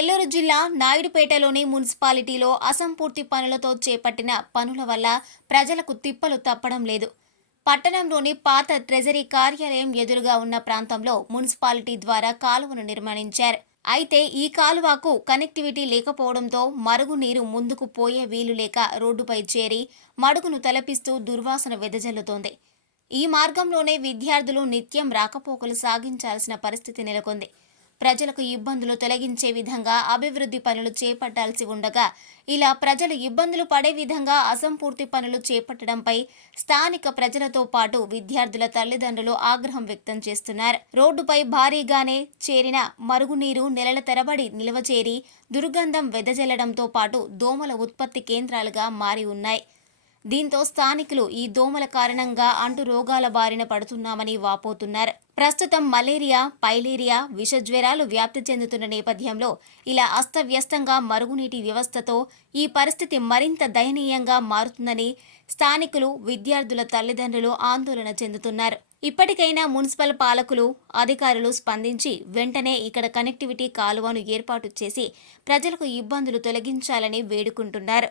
నెల్లూరు జిల్లా నాయుడుపేటలోని మున్సిపాలిటీలో అసంపూర్తి పనులతో చేపట్టిన పనుల వల్ల ప్రజలకు తిప్పలు తప్పడం లేదు. పట్టణంలోని పాత ట్రెజరీ కార్యాలయం ఎదురుగా ఉన్న ప్రాంతంలో మున్సిపాలిటీ ద్వారా కాలువను నిర్మించారు అయితే ఈ కాలువకు కనెక్టివిటీ లేకపోవడంతో మరుగునీరు ముందుకు పోయే వీలు లేక రోడ్డుపై చేరి మడుగును తలపిస్తూ దుర్వాసన వెదజల్లుతోంది. ఈ మార్గంలోనే విద్యార్థులు నిత్యం రాకపోకలు సాగించాల్సిన పరిస్థితి నెలకొంది. ప్రజలకు ఇబ్బందులు తొలగించే విధంగా అభివృద్ధి పనులు చేపట్టాల్సి ఉండగా ఇలా ప్రజలు ఇబ్బందులు పడే విధంగా అసంపూర్తి పనులు చేపట్టడంపై స్థానిక ప్రజలతో పాటు విద్యార్థుల తల్లిదండ్రులు ఆగ్రహం వ్యక్తం చేస్తున్నారు. రోడ్డుపై భారీగానే చేరిన మరుగునీరు నెలల తరబడి నిల్వ చేరి దుర్గంధం వెదజల్లడంతో పాటు దోమల ఉత్పత్తి కేంద్రాలుగా మారి ఉన్నాయి. దీంతో స్థానికులు ఈ దోమల కారణంగా అంటు రోగాల బారిన పడుతున్నామని వాపోతున్నారు. ప్రస్తుతం మలేరియా పైలేరియా విషజ్వరాలు వ్యాప్తి చెందుతున్న నేపథ్యంలో ఇలా అస్తవ్యస్తంగా మరుగునీటి వ్యవస్థతో ఈ పరిస్థితి మరింత దయనీయంగా మారుతుందని స్థానికులు విద్యార్థుల తల్లిదండ్రులు ఆందోళన చెందుతున్నారు. ఇప్పటికైనా మున్సిపల్ పాలకులు అధికారులు స్పందించి వెంటనే ఇక్కడ కనెక్టివిటీ కాలువను ఏర్పాటు చేసి ప్రజలకు ఇబ్బందులు తొలగించాలని వేడుకుంటున్నారు.